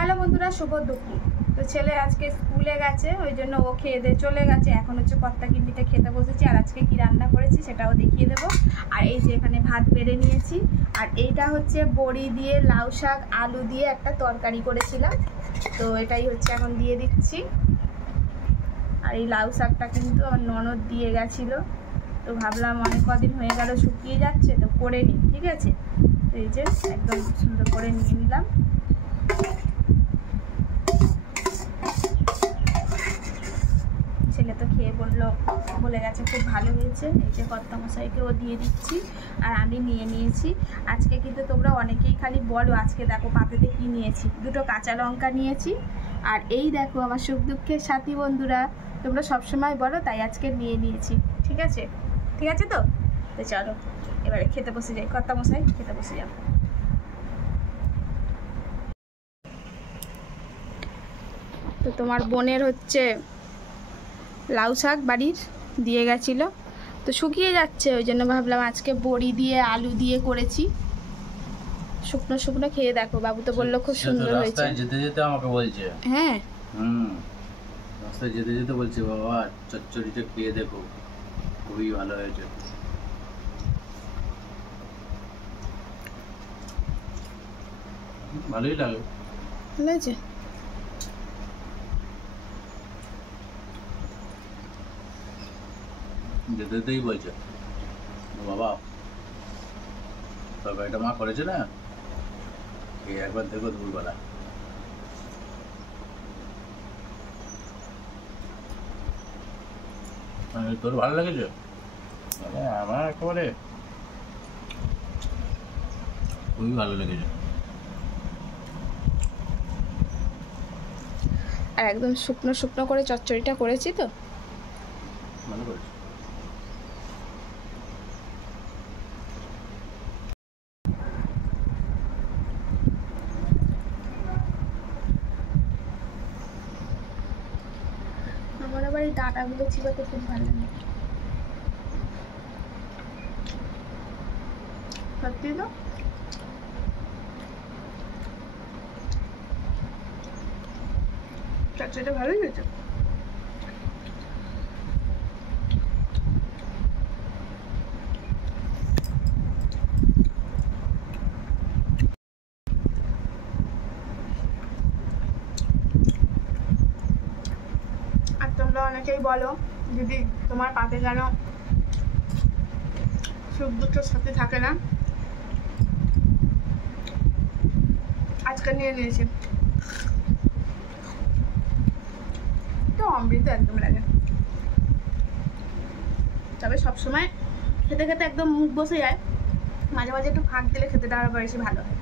Hello বন্ধুরা, শুভ দুপুর। তো ছেলে আজকে স্কুলে গেছে, ওই জন্য ও খেয়ে দিয়ে চলে গেছে। এখন হচ্ছে কর্তা কিন্নিতে খেতে বসেছি। আর আজকে কি রান্না করেছি সেটাও দেখিয়ে দেবো। আর এই যে এখানে ভাত বেড়ে নিয়েছি। আর এইটা হচ্ছে বড়ি দিয়ে লাউ শাক আলু দিয়ে একটা তরকারি করেছিলাম, তো এটাই হচ্ছে এখন দিয়ে দিচ্ছি। আর এই লাউ শাকটা কিন্তু আমার ননদ দিয়ে গেছিলো, তো ভাবলাম অনেক কদিন হয়ে গেল শুকিয়ে যাচ্ছে, তো করে নিই। ঠিক আছে, তো এই যে একদম সুন্দর করে নিয়ে নিলাম। ছেলে তো খেয়ে বলে গেছে খুব ভালো হয়েছে। এই যে কর্তামশাইকেও দিয়ে দিচ্ছি আর আমি নিয়ে নিয়েছি। আজকে কিন্তু তোমরা অনেকেই খালি বলো, আজকে দেখো পাতেতে কি নিয়েছি। দুটো কাঁচা লঙ্কা নিয়েছি। আর এই দেখো আমার সুখ দুঃখের সাথী বন্ধুরা, তোমরা সবসময় বলো, তাই আজকে নিয়ে নিয়েছি। ঠিক আছে, ঠিক আছে। তো চলো এবারে খেতে বসে যাই। কর্তামশাই খেতে বসে যাও। তো তোমার বোনের হচ্ছে লাউ শাক বাড়ির দিয়ে গেছিলো, তো শুকিয়ে যাচ্ছে, ওই জন্য ভাবলাম আজকে বড়ি দিয়ে আলু দিয়ে করেছি। শুকনো শুকনো খেয়ে দেখো, বাবু তো বললো খুব সুন্দর হয়েছে। রাস্তায় যেতে যেতে আমাকে বলছে, হ্যাঁ রাস্তায় যেতে যেতে বলছে, বাবা চচ্চড়িটা খেয়ে দেখো, খুবই ভালো হয়েছে। ভালোই লাগে, ভালো হয়েছে। যেতে যেতেই বলছে, বাবা তরকারিটা মা করেছে না, খেয়ে একবার দেখো দুপুরবেলা। তোর ভালো লেগেছে? আমার একেবারে খুবই ভালো লেগেছে। আর একদম শুকনো শুকনো করে চচ্চড়িটা করেছি, তো ভালো করেছে। আমার আবার এই ডাঁটাগুলো চিবাতে খুব ভালো লাগে। সত্যি তো চচ্চড়িটা ভালোই হয়েছে। আর তোমরা অনেকেই বলো, দিদি তোমার পাতে যেন সুখ দুঃখের সাথে থাকে না, আজকে নিয়ে নিয়েছি। তো অমৃত একদম লাগে, তবে সবসময় খেতে খেতে একদম মুখ বসে যায়, মাঝে মাঝে একটু ফাঁক দিলে খেতে আরো বেশি ভালো হয়।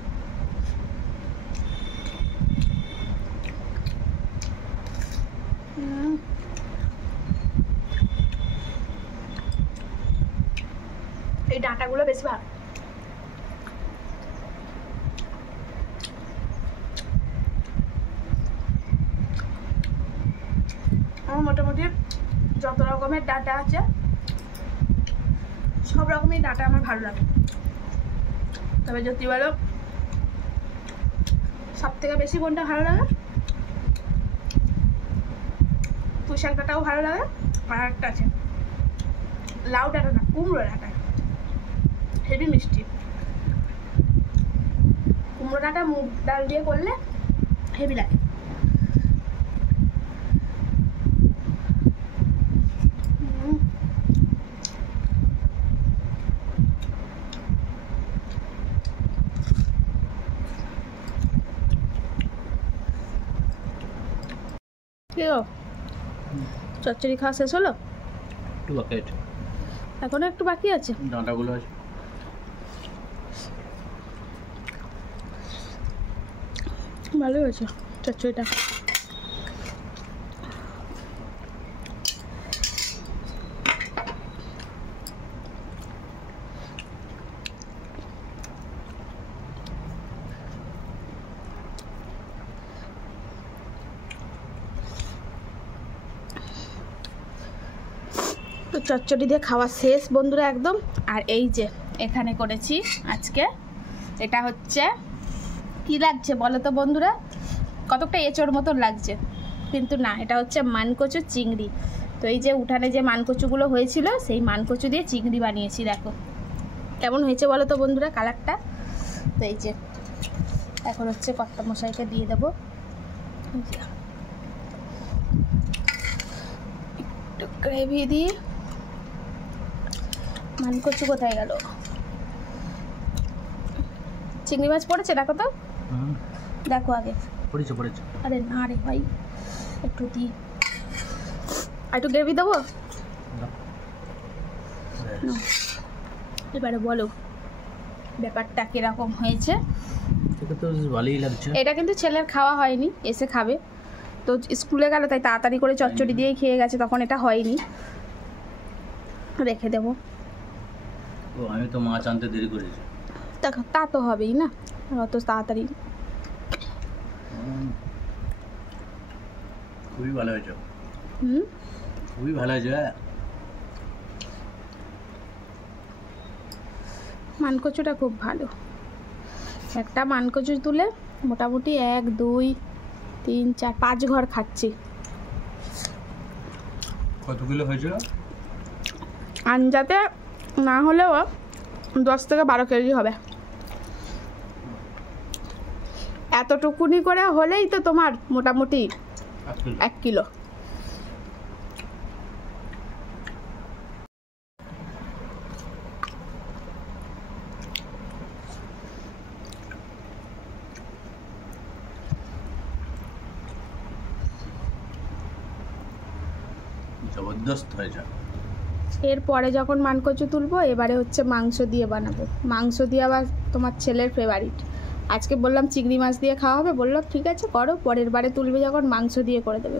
এই ডাঁটাগুলো বেশি ভালো। আমার মোটামুটি যত রকমের ডাঁটা আছে সব রকমের ডাঁটা আমার ভালো লাগে, তবে যদি বলো সব থেকে বেশি কোনটা ভালো লাগে, পুঁই শাক ডাঁটাও ভালো লাগে। আর একটা আছে লাউ ডাঁটা না, কুমড়ো ডাঁটা, হেভি মিষ্টি। কুমড়ো ডাঁটা মুগ ডাল দিয়ে করলে হেভি লাগে। চচ্চড়ি খাওয়া শেষ হলো? একটু বাকি, এখনো একটু বাকি আছে। ডাঁটাগুলো আছে। ভালো হয়েছে চচ্চড়িটা। তো চচ্চড়ি দিয়ে খাওয়া শেষ বন্ধুরা একদম। আর এই যে এখানে করেছি আজকে, এটা হচ্ছে কি লাগছে বলো তো বন্ধুরা, কতকটা এঁচোড় মতন লাগছে, কিন্তু না, এটা হচ্ছে মানকচু চিংড়ি। তো এই যে উঠানে যে মানকচুগুলো হয়েছিল সেই মানকচু দিয়ে চিংড়ি বানিয়েছি। দেখো কেমন হয়েছে বলো তো বন্ধুরা কালারটা। তো এই যে এখন হচ্ছে কর্তামশাইকে দিয়ে দেবো। একটু গ্রেভি দিয়ে। মানকচু কোথায় গেল? চিংড়ি মাছ পড়েছে দেখো তো, দেখো আগে পড়েছে পড়েছে। আরে না রে ভাই, একটু দিই, একটু গ্রেভি দেবো। এবারে বলো ব্যাপারটা কিরকম হয়েছে। এটা তো ভালোই লাগছে। এটা কিন্তু ছেলের খাওয়া হয়নি, এসে খাবে। তো স্কুলে গেল তাই তাড়াতাড়ি করে চচ্চড়ি দিয়েই খেয়ে গেছে, তখন এটা হয়নি, রেখে দেবো। ও আমি তো মাছ আনতে দেরি করেছি। দেখো তা তো হবেই না, অত তাড়াতাড়ি। খুবই ভালো হয়েছে, হুম, খুবই ভালো হয়েছে। মানকচুটা খুব ভালো। একটা মানকচু তুলে মোটামুটি 1 2 3 4 5 ঘর খাচ্ছি। কত কিলো হয়েছিল? আঞ্জাতে না হলেও 10 থেকে 12 কেজি হবে। এতটুকুনি করে হলেই তো তোমার মোটামুটি 1 কিলো। জবরদস্ত হয়েছে। এরপরে যখন মানকচু তুলবো এবারে হচ্ছে মাংস দিয়ে বানাবো। মাংস দিয়ে আবার তোমার ছেলের ফেভারিট। আজকে বললাম চিংড়ি মাছ দিয়ে খাওয়া হবে, বললো ঠিক আছে করো, পরের বারে তুলবে যখন মাংস দিয়ে করে দেবে।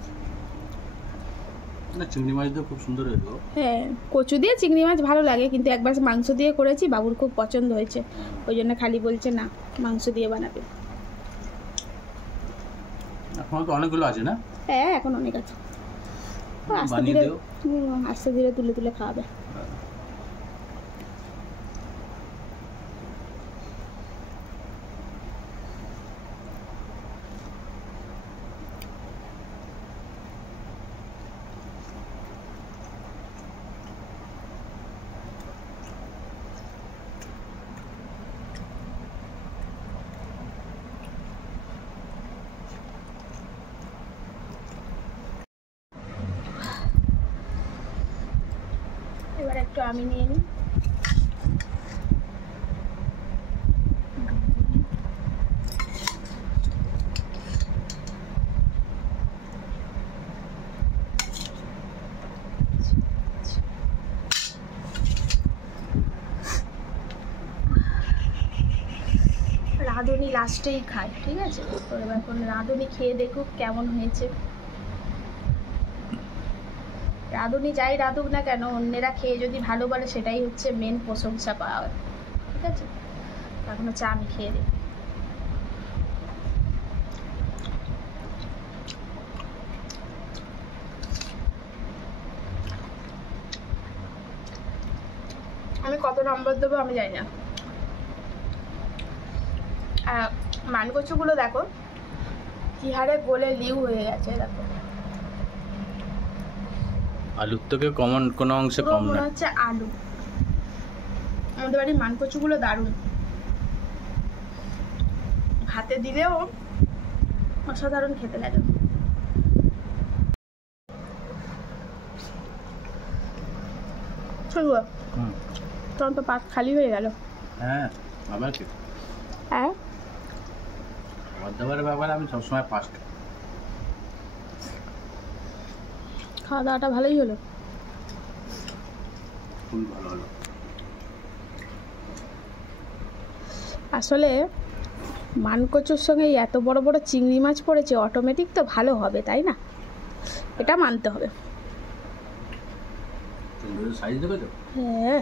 না চিংড়ি মাছ তো খুব সুন্দর হয়েছে। হ্যাঁ, কচু দিয়ে চিংড়ি মাছ ভালো লাগে, কিন্তু একবার মাংস দিয়ে করেছি, বাবুর খুব পছন্দ হয়েছে, ওই জন্য খালি বলছে না মাংস দিয়ে বানাবে। এখন তো অনেকগুলো আছে না? হ্যাঁ এখন অনেক আছে, আস্তে ধীরে আস্তে ধীরে তুলে তুলে খাওয়াবে। এবার একটু আমি নিয়ে নিই। রাঁধুনি লাস্টেই খায়, ঠিক আছে? তো এবার এখন রাঁধুনি খেয়ে দেখুক কেমন হয়েছে। রাঁধুনি যাই রাঁধুক না কেন, অন্যেরা খেয়ে যদি ভালো বলে সেটাই হচ্ছে মেন প্রশংসা পাওয়া, ঠিক আছে? এখন হচ্ছে আমি খেয়ে দেখি। আমি কত নম্বর দেবো আমি জানি না। মানকচুগুলো দেখো কি হারে গলে লিউ হয়ে গেছে, দেখো আলুর থেকে কমন কোনো অংশে কম না, হচ্ছে আলু। আমাদের বাড়ির মানকচুগুলো দারুণ, ভাতে দিলেও অসাধারণ খেতে লাগে। তখন তো পাত খালি হয়ে গেল। হ্যাঁ আবার কি হ্যাঁ, খাবার দাবারের ব্যাপারে আমি সবসময় ফার্স্ট। খাওয়া দাওয়াটা ভালোই হলো, খুবই ভালো হলো। আসলে মানকচুর সঙ্গে এত বড় বড় চিংড়ি মাছ পড়েছে, অটোমেটিক তো ভালো হবে, তাই না? এটা মানতে হবে। সাইজ দেখেছো? হ্যাঁ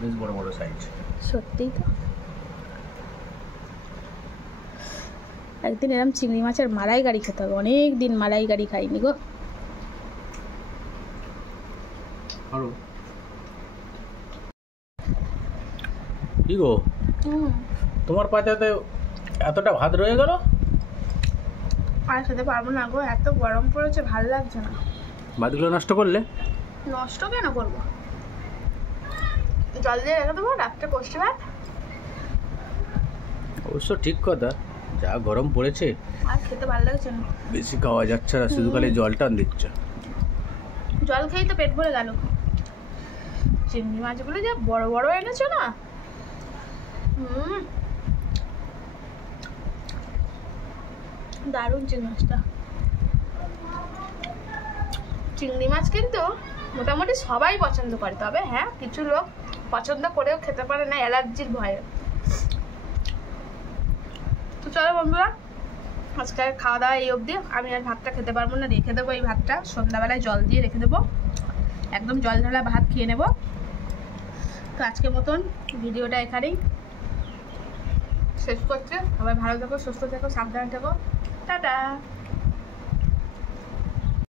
বেশ বড় বড় সাইজ। সত্যিই তো। একদিন এরকম চিংড়ি মাছের মালাইকারি খেতে হবে, অনেক দিন মালাইকারি খাইনি গো। কি গো তোমার পাতাতে এতটা ভাত রয়ে গেল? আর খেতে পারবো না গো, এত গরম পড়েছে, ভাল লাগছে না। ভাতগুলো নষ্ট করলে? নষ্ট কেন করবো, জল দিয়ে রেখে দেবো, রাত্রে কষি ভাত। অবশ্য ঠিক কথা, যা গরম পড়েছে আর খেতে ভালো লাগছে না, বেশি খাওয়া যাচ্ছে না, শুধু খালি জল টান দিচ্ছে। জল খেয়েই তো পেট ভরে গেল। চিংড়ি মাছগুলো যা বড় বড় এনেছো না, দারুণ চিংড়ি মাছটা। চিংড়ি মাছ কিন্তু মোটামুটি সবাই পছন্দ করে, তবে হ্যাঁ কিছু লোক পছন্দ করেও খেতে পারে না অ্যালার্জির ভয়ে। তো চলো বন্ধুরা, আজকে খাওয়া দাওয়া এই অবধি। আমি আর ভাতটা খেতে পারবো না, রেখে দেবো এই ভাতটা, সন্ধ্যাবেলায় জল দিয়ে রেখে দেবো, একদম জল ঢালা ভাত খেয়ে নেবো। তো আজকের মতন ভিডিওটা এখানেই শেষ করছি। সবাই ভালো থেকো, সুস্থ থেকো, সাবধানে থেকো, টাটা।